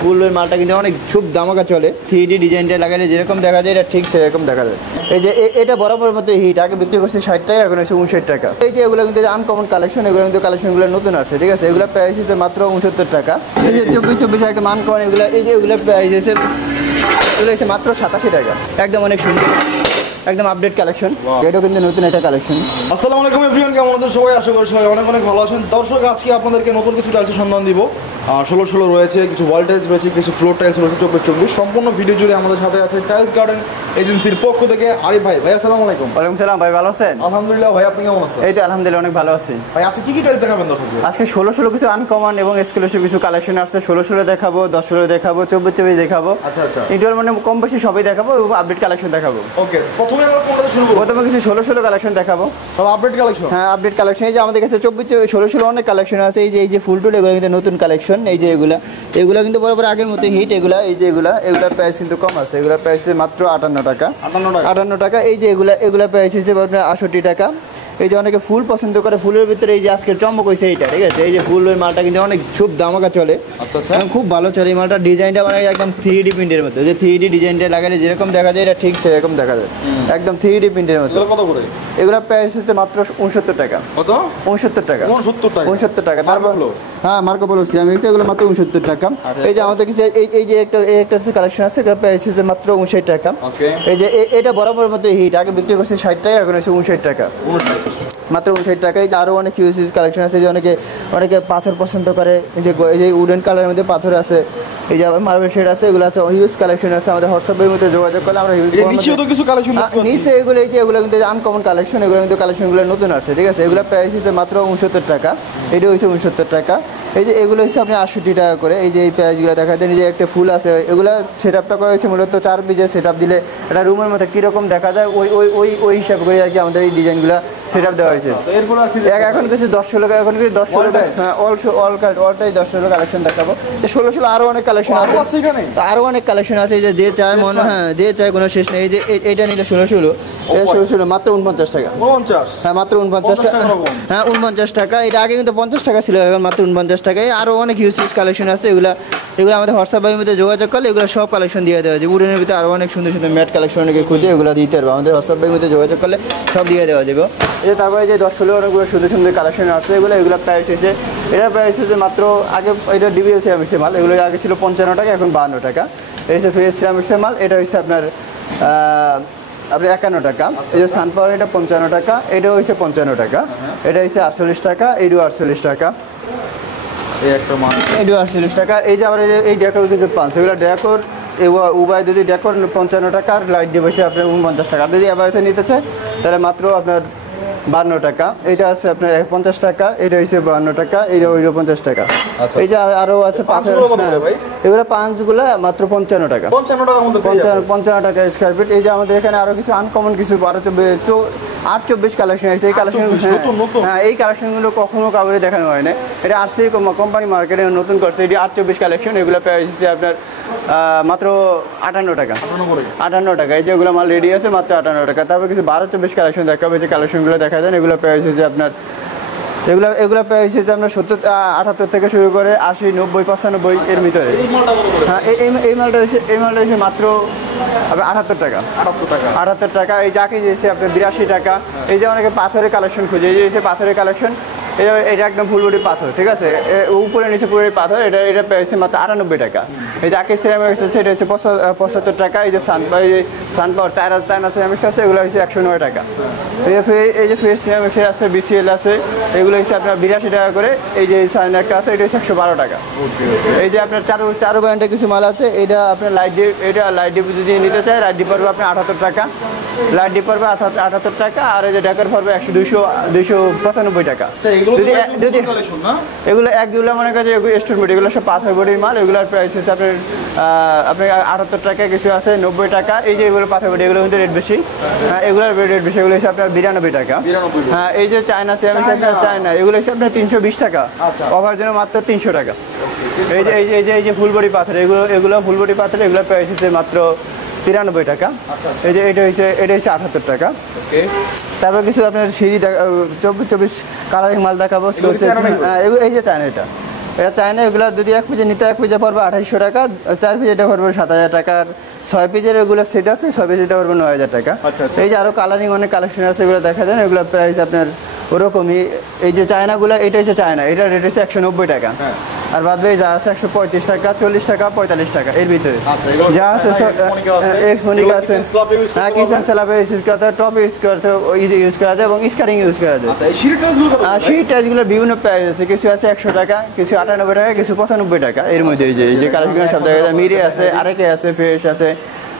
ফুল ওই মালটা কিন্তু অনেক খুব দামাকা চলে। 3D ডিজাইনটা লাগালে যেরকম দেখা যায় এটা ঠিক সেরকম দেখা যায়। এই যে এটা বরাবর মতো হিট, আগে বিক্রি করছে 60 টাকা, এখন হচ্ছে 59 টাকা। এই যে এগুলো কিন্তু আনকমন কালেকশন, এগুলো কিন্তু কালেকশনগুলো নতুন আছে, ঠিক আছে। এগুলো প্রাইস হচ্ছে মাত্র 69 টাকা। এই যে 24 একদম আনকমন এগুলো, এই যে এগুলো প্রাইস হচ্ছে এগুলো হচ্ছে মাত্র 87 টাকা। একদম অনেক সুন্দর, একদম আপডেট কালেকশন। এটাও কিন্তু নতুন একটা কালেকশন। আসসালামু আলাইকুম এভরিওয়ান, কেমন আছেন সবাই? আশা করি সবাই অনেক অনেক ভালো আছেন। দর্শক, আজকে আপনাদেরকে নতুন কিছু টাইলসের সন্ধান দিব। 16 রয়েছে, কিছু ওয়াল টাইলস রয়েছে, কিছু ফ্লোর টাইলস রয়েছে 24। সম্পূর্ণ ভিডিও জুড়ে আমাদের সাথে আছে টাইলস গার্ডেন এজেন্সির পক্ষ থেকে আরিফ ভাই। ভাই আসসালামু আলাইকুম। ওয়ালাইকুম সালাম ভাই, ভালো আছেন? আলহামদুলিল্লাহ ভাই, আপনি কেমন আছেন? এই তো আলহামদুলিল্লাহ অনেক ভালো আছি ভাই। আজকে কি কি টাইলস দেখাবেন দর্শক? আজকে 16 কিছু আনকমন এবং এক্সক্লুসিভ কিছু কালেকশন আসছে। 16 দেখাবো, 10 দেখাবো, 24 দেখাবো। আচ্ছা আচ্ছা, এটার মানে কম বেশি সবই দেখাবো এবং আপডেট কালেকশন দেখাবো। ওকে, প্রথমে আমরা কোনটা শুরু করব? প্রথমে কিছু 16 কালেকশন দেখাবো, সব আপডেট কালেকশন। হ্যাঁ আপডেট কালেকশন। এই যে আমাদের কাছে 24-16 অনেক কালেকশন আছে। এই যে ফুল টুল, এগুলো কিন্তু নতুন কালেকশন। এই যে এগুলো কিন্তু বরাবর আগের মতো হিট। এগুলা প্রাইস কিন্তু কম আছে। এগুলা প্রাইস মাত্র 58 টাকা। 58 টাকা। এই যে এগুলা প্রাইস হিসেবে আপনার 68 টাকা। এই যে অনেকে ফুল পছন্দ করে, ফুলের ভিতরে এই যে আজকের চমক হয়েছে এইটা, ঠিক আছে। এই যে ফুল ওই মালটা কিন্তু অনেক খুব দামাকা চলে। আচ্ছা আচ্ছা, খুব ভালো চলে এই মালটা। ডিজাইনটা মানে একদম 3D প্রিন্টের মতো, যে 3D ডিজাইনটা লাগালে যেরকম দেখা যায় এটা ঠিক সেরকম দেখা যায়, একদম 3D প্রিন্টের মতো। কত করে? এগুলা প্রাইস হচ্ছে মাত্র 69 টাকা। কত? 69 টাকা। 69 টাকা। তারপর হ্যাঁ মার্কো পোলো সিরামিক্স, এগুলো মাত্র 69 টাকা। এই যে আমাদের কাছে এই যে একটা কালেকশন আছে, এগুলো প্রাইস হচ্ছে মাত্র 59 টাকা। এই যে এটা বরাবর মতো হিট, আগে বিক্রি করছে 60 টাকা, এখন হচ্ছে 59 টাকা, মাত্র 59 টাকায়। আরও অনেক ইউজ কালেকশন আছে। যে অনেকে পাথর পছন্দ করে, এই যে উডেন কালারের মধ্যে পাথর আছে, এই যে মার্বেল শেড আছে, এগুলো আছে হিউজ কালেকশন আছে। আমাদের হোয়াটসঅ্যাপের মধ্যে যোগাযোগ করলে আমরা কিছু কালেকশন নিচে এগুলো কিন্তু আনকমন কালেকশন, এগুলো কিন্তু কালেকশনগুলো নতুন আছে, ঠিক আছে। এগুলো প্রাইস হচ্ছে মাত্র 69 টাকা। এটা হচ্ছে 69 টাকা। এই যে এগুলো হচ্ছে আপনি 68 টাকা করে। এই যে এই প্রাইসগুলো দেখা দেন। যে একটা ফুল আছে, এগুলো সেট আপটা করা হয়েছে মূলত 4 পিসের সেট আপ দিলে একটা রুমের মধ্যে কীরকম দেখা যায় ওই হিসাব করে আর কি আমাদের এই ডিজাইনগুলো সেট আপ দেওয়া হয়েছে। এখন কিছু 10-16 এখন কিছু 10-16 হ্যাঁ অলটাই 10-16 কালেকশন দেখাবো। 16 আরও অনেক কালেকশন আছে, আরও অনেক কালেকশন আছে। এই যে চায় মনে হ্যাঁ যে চায় কোনো শেষ নেই। এই যে এইটা নিলে 16 মাত্র 49 টাকা। হ্যাঁ মাত্র 49 টাকা। হ্যাঁ 49 টাকা। এটা আগে কিন্তু 50 টাকা ছিল, এখন মাত্র 49 টাকায়। আরও অনেক হিউজ কালেকশন আছে। এগুলো আমাদের হোয়াটসঅ্যাপের মধ্যে যোগাযোগ করলে এগুলো সব কালেকশন দিয়ে দেওয়া যায়। উডেনের ভিতরে আরও অনেক সুন্দর সুন্দর ম্যাট কালেকশন অনেকে খুঁজে, এগুলো দিতে পারবো। আমাদের হোয়াটসঅ্যাপের মধ্যে যোগাযোগ করলে সব দিয়ে দেওয়া যাবে। এই যে তারপরে যে 10-16 অনেকগুলো সুন্দর সুন্দর কালেকশন আসছে। এগুলো প্রাইস হয়েছে, এটা প্রাইস হচ্ছে মাত্র আগে এটা ডিবিএল সিরামিক্সের মাল। এগুলো আগে ছিল 55 টাকা, এখন 52 টাকা। এই হচ্ছে ফেস সিরামিক্সের মাল। এটা হচ্ছে আপনার 51 টাকা। এই যে সানপাওয়ার, এটা 55 টাকা। এটা হচ্ছে 55 টাকা। এটা হচ্ছে 48 টাকা। এইটাও 48 টাকা। এটাও 48 টাকা। এই যে আবার এই ডেকোর কিছু পাঁচ, এগুলো ডেকোর উভয় যদি ডেকোর 55 টাকা, আর লাইট দিয়ে বসে আপনার 49 টাকা। আপনি যদি এবার নিতে চাই তাহলে মাত্র আপনার 52 টাকা। এটা আছে আপনার 50 টাকা। এটা হচ্ছে 52 টাকা। এটা 50 টাকা। এই যে আরও আছে পাথর, এগুলো পাঁচগুলো মাত্র 55 টাকা। 55 টাকা স্কোয়ার ফিট। এই যে আমাদের এখানে আরও কিছু আনকমন কিছু 8-24 কালেকশন আছে। এই কালেকশন হ্যাঁ এই কালেকশনগুলো কখনো কাউকে দেখানো হয় না। এটা আসছে কোম্পানি মার্কেটে নতুন করছে। এটি 8-24 কালেকশন। এগুলো প্রাইস হচ্ছে আপনার মাত্র 58 টাকা। 58 টাকা। এই যে এগুলো মাল রেডি আছে মাত্র 58 টাকা। তারপর কিছু 12-24 কালেকশন দেখা হবে। যে কালেকশনগুলো দেখা দেন, এগুলো প্রাইস হচ্ছে আপনার এগুলো প্রাইস হচ্ছে আপনার 78 থেকে শুরু করে 80, 90, 95 এর ভিতরে। হ্যাঁ এই মালটা হচ্ছে মাত্র আপনার 78 টাকা। 78 টাকা। এই যাকে যেছে আপনার 82 টাকা। এই যে অনেকে পাথরের কালেকশন খুঁজে, এই যে হচ্ছে পাথরের কালেকশন। এটা একদম ফুলবডি পাথর, ঠিক আছে। উপরে নিচে পুরো পাথর। এটা প্রাইস মাত্র 98 টাকা। এই যে আকি সিরামিক্স আছে, এটা হচ্ছে 75 টাকা। এই যে সানপাওয়ার চায়না সিরামিক্স আছে, এগুলো হচ্ছে 109 টাকা। এই যে ফেস সিরামিক্স আছে, বিসিএল আছে, এগুলো হচ্ছে আপনার 82 টাকা করে। এই যে সাইন একটা আছে, এটা হচ্ছে 112 টাকা। এই যে আপনার চারু ব্র্যান্ডের কিছু মাল আছে। এটা আপনার লাইট ডিপ যদি নিতে চায়, লাইট ডিপ পড়বে আপনার 78 টাকা। লাইট ডিপ পড়বে 78 টাকা। আর এই যে ডেকার পড়বে 295 টাকা। এগুলো মনে করেন স্টোর এগুলো সব পাথর বডির মাল। এগুলোর প্রাইস হচ্ছে আপনার 78 টাকা। কিছু আছে 90 টাকা। এই যে এগুলো পাথর বডি, এগুলো কিন্তু রেট বেশি। হ্যাঁ এগুলোর রেট বেশি। এগুলো হচ্ছে আপনার 92 টাকা। হ্যাঁ এই যে চায়না চায়না, এগুলো হচ্ছে আপনার 320 টাকা। অফার জন্য মাত্র 300 টাকা। এই যে ফুলবডি পাথর, এগুলো ফুলবডি পাথর, এগুলোর প্রাইস হচ্ছে মাত্র 93 টাকা। এই যে এটা হচ্ছে 78 টাকা। তারপর কিছু আপনার সিঁড়ি 24 কালারিং মাল দেখাবো। এই যে চায়না, এটা চায়না, এগুলো যদি 1 পিজে নিতে 1 পিজে পড়বে 2800 টাকা, 4 পিজে এটা পড়বে 7000 টাকা, আর 6 পিজের এগুলো সেট আছে, 6 পিজে এটা পড়বে 9000 টাকা। আচ্ছা, আচ্ছা। এই যে আরও কালারিং অনেক কালেকশন আছে, এগুলো দেখা যায়, এগুলো প্রাইস আপনার ওরকমই। এই যে চায়নাগুলো, এটা হচ্ছে চায়না, এটার রেট হচ্ছে 190 টাকা। হ্যাঁ। আর বাদ বাকি যা আছে 135 টাকা, 40 টাকা, 45 টাকা এর ভিতরে আচ্ছা, এগুলো যা আছে। Xmonica আছে, Xmonica আছে, kitchen slab use করতে হ্যাঁ, পারবেন। কিচেন স্ল্যাবে ইউজ করতে হয়, টপ ইউজ করতে ইউজ করা যায় এবং স্কারিং ইউজ করা যায়। আচ্ছা, এই সিঁড়ি টাইলসগুলো কত? আর সেই টাইলসগুলো বিভিন্ন প্রাইস আছে, কিছু আছে 100 টাকা, কিছু 98 টাকা, কিছু 95 টাকা এর মধ্যে। এই যে কালেকশন সব জায়গায় মিরে আছে, আরেকে আছে, ফ্রেশ আছে,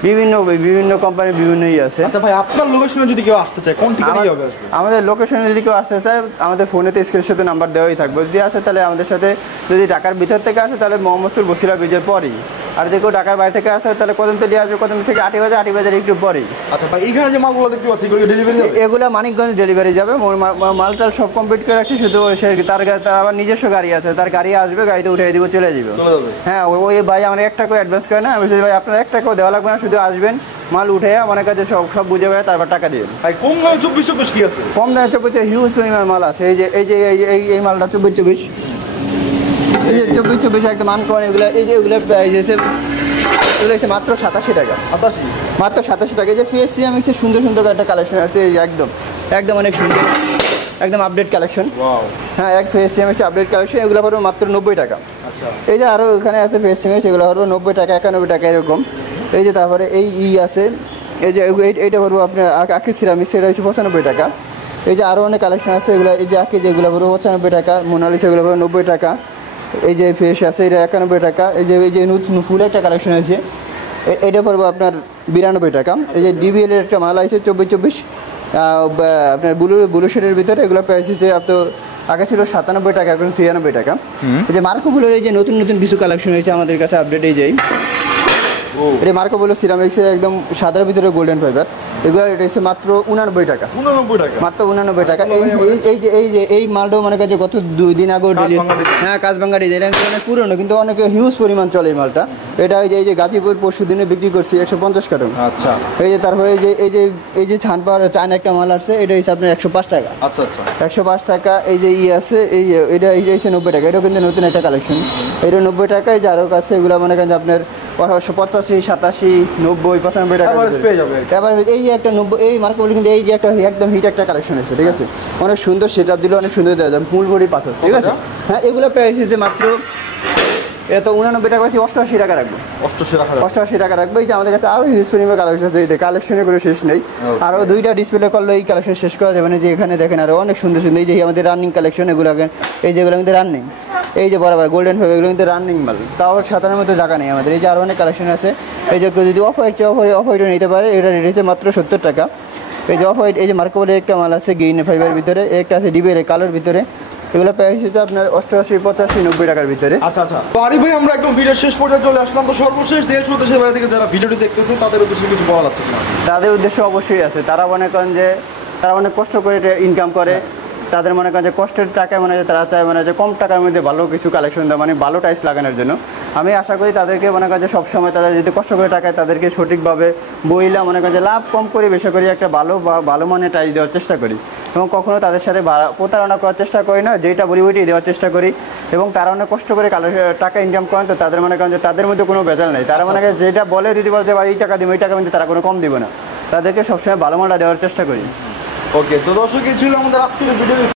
বিভিন্ন কোম্পানির বিভিন্ন আছে। আচ্ছা ভাই, আপনার লোকেশনে যদি কেউ আসতে চায় কোন ঠিকানায় যাবে আসবে? আমাদের লোকেশনে যদি কেউ আসতে চায়, আমাদের ফোনেতে স্ক্রিনশটে নাম্বার দেওয়াই থাকবে। যদি আসে তাহলে আমাদের সাথে, যদি ঢাকার ভিতর থেকে আসে তাহলে মোহাম্মদপুর বসিলা ব্রিজের পরেই, আর যদি কেউ ঢাকার বাইরে থেকে আসতে হয় তাহলে কদমতলী আসবে, কদমতলী থেকে আটিবাজার একটু পরেই। আচ্ছা ভাই, এইখানে যে মালগুলো দেখতে পাচ্ছি এগুলো ডেলিভারি যাবে? এগুলো মানিকগঞ্জ ডেলিভারি যাবে, মালটাল সব কমপ্লিট করে রাখছি, শুধু তার আবার নিজস্ব গাড়ি আছে, তার গাড়ি আসবে, গাড়িতে উঠিয়ে দিব, চলে যাবে। চলে যাবে? হ্যাঁ, ওই ভাই আমার 1 টাকাও অ্যাডভান্স করে না, আমি বলছি ভাই আপনার 1 টাকাও দেওয়া লাগবে না, শুধু আসবেন, মাল উঠে আমার কাছে সব বুঝে ভাই, তারপর টাকা দিবেন। ভাই কম দামে 24 কি আছে? কম দামে 24 হিউজ পরিমাণ মাল আছে। এই মালটা 24, এই যে 24 একদম আনকমন। এগুলো প্রাইস আছে, এগুলো হচ্ছে মাত্র 87 টাকা, 87? মাত্র 87 টাকা। এই যে ফিএসসিরামিক্সের সুন্দর সুন্দর একটা কালেকশন আছে, এই যে একদম অনেক সুন্দর, একদম আপডেট কালেকশন। ওয়াও। হ্যাঁ, ফিএসসিরামিক্সের আপডেট কালেকশন, এগুলো পড়বে মাত্র 90 টাকা। আচ্ছা। এই যে আরও এখানে আছে ফিএসসিরামিক্স, এগুলো পড়বে 90 টাকা, 91 টাকা এরকম। এই যে তারপরে আছে, এই যে এইটা পড়বো আপনার আকি সিরামিক্স, এটা হচ্ছে 95 টাকা। এই যে আরও অনেক কালেকশন আছে, এগুলো এই যে আকি যেগুলো পড়বো 95 টাকা, মোনালিসা এগুলো পড়বে 90 টাকা। এই যে ফেস আছে, এটা 91 টাকা। এই যে নতুন ফুল একটা কালেকশন আছে, এটা পড়বো আপনার 92 টাকা। এই যে ডিবিএল এর একটা মাল আছে 24 আপনার ব্লু শেডের ভিতরে, এগুলো প্রাইস হচ্ছে আপনার আগে ছিল 97 টাকা, এখন 96 টাকা। এই যে মার্কো পোলোর এই যে নতুন কিছু কালেকশন হয়েছে আমাদের কাছে আপডেট, এই যে এটা মার্কো পোলো সিরামিক্সের একদম সাদার ভিতরে গোল্ডেন ফাইবার, এগুলো এটা হচ্ছে মাত্র 89 টাকা। 89 টাকা? মাত্র 89 টাকা। এই মালটাও মনে কাছে গত 2 দিন আগে, হ্যাঁ, কাজভাঙ্গা ডিজাইন, অনেক পুরনো কিন্তু অনেক হিউজ পরিমাণ চলে এই মালটা। এটা এই যে গাজীপুর পরশু দিনে বিক্রি করছি 150 কার্টন। আচ্ছা। এই যে তারপরে এই যে ছান পাওয়ার চায়না একটা মাল আসছে, এটা হচ্ছে আপনার 105 টাকা। আচ্ছা আচ্ছা, 105 টাকা। এই যে আছে, এটা হচ্ছে 90 টাকা, এটাও কিন্তু নতুন একটা কালেকশন, এটা 90 টাকা। এই যে আরও কাছে এগুলো মনে করেন যে আপনার 85, 87, 90, 95 টাকা পেয়ে যাবে। এবার এই যে একটা 90, এই মার্কো পোলো কিন্তু এই যে একটা একদম হিট একটা কালেকশন আছে, ঠিক আছে, অনেক সুন্দর সেট আপ দিলে, অনেক সুন্দর দেওয়া যায়, মূল বড়ি পাথর, ঠিক আছে। হ্যাঁ, এগুলো প্রাইস হচ্ছে মাত্র এত 89 টাকা আছে, 88 টাকা রাখবো। 88 টাকা রাখবো। এই যে আমাদের কাছে আরও হিউজ পরিমাণ কালেকশন আছে, এই কালেকশনের কোনো শেষ নেই। আরও 2টা ডিসপ্লে করলে এই কালেকশন শেষ করা যাবে না। যে এখানে দেখেন আরও অনেক সুন্দর সুন্দর, এই যে আমাদের রানিং কালেকশন, এগুলো এই যেগুলো কিন্তু রানিং, এই যে বরাবর গোল্ডেন ফাইভ, এগুলো কিন্তু রানিং মাল, তাও 7-এর মতো জায়গা নেই আমাদের। এই যে আরও অনেক কালেকশন আছে। এই যে কেউ যদি অফ হোয়াইটও নিতে পারে, এটা রেট হচ্ছে মাত্র 70 টাকা। এই যে অফ হোয়াইট, এই যে মার্কো পোলোর একটা মাল আছে গ্রিন ফাইবার ভিতরে, একটা আছে ডিবের কালোর ভিতরে, এগুলো প্রাইস হচ্ছে আপনার 88, 85, 90 টাকার ভিতরে। আচ্ছা আচ্ছা। তো আরিফ ভাই, আমরা একদম ভিডিও শেষ পর্যায়ে চলে আসলাম। তো সর্বশেষ দেশ ও দেশের বাইরে থেকে যারা ভিডিওটি দেখতেছেন তাদের উদ্দেশ্যে কিছু বলা আছে কিনা? তাদের উদ্দেশ্য অবশ্যই আছে। তারা মনে করেন যে তারা অনেক কষ্ট করে ইনকাম করে, তাদের মনে করেন যে কষ্টের টাকায় মানে তারা চায় মানে যে কম টাকার মধ্যে ভালো কিছু কালেকশন দেয়, মানে ভালো টাইলস লাগানোর জন্য। আমি আশা করি তাদেরকে মনে করেন যে সবসময় তারা যদি কষ্ট করে টাকায় তাদেরকে সঠিকভাবে বইলা মনে করেন যে লাভ কম করে বেশি করে একটা ভালো মানের টাইলস দেওয়ার চেষ্টা করি, এবং কখনো তাদের সাথে প্রতারণা করার চেষ্টা করি না, যেটা বলি ওইটাই দেওয়ার চেষ্টা করি। এবং তারা অনেক কষ্ট করে টাকা ইনকাম করেন, তো তাদের মনে করেন যে তাদের মধ্যে কোনো ভেজাল নেই। তারা মনে করেন যেটা বলে, যদি বলছে ভাই এই টাকা দিব, এই টাকা কিন্তু তারা কোনো কম দিব না, তাদেরকে সবসময় ভালো মানটা দেওয়ার চেষ্টা করি। ওকে, তো দর্শক এই ছিল আমাদের আজকের ভিডিও।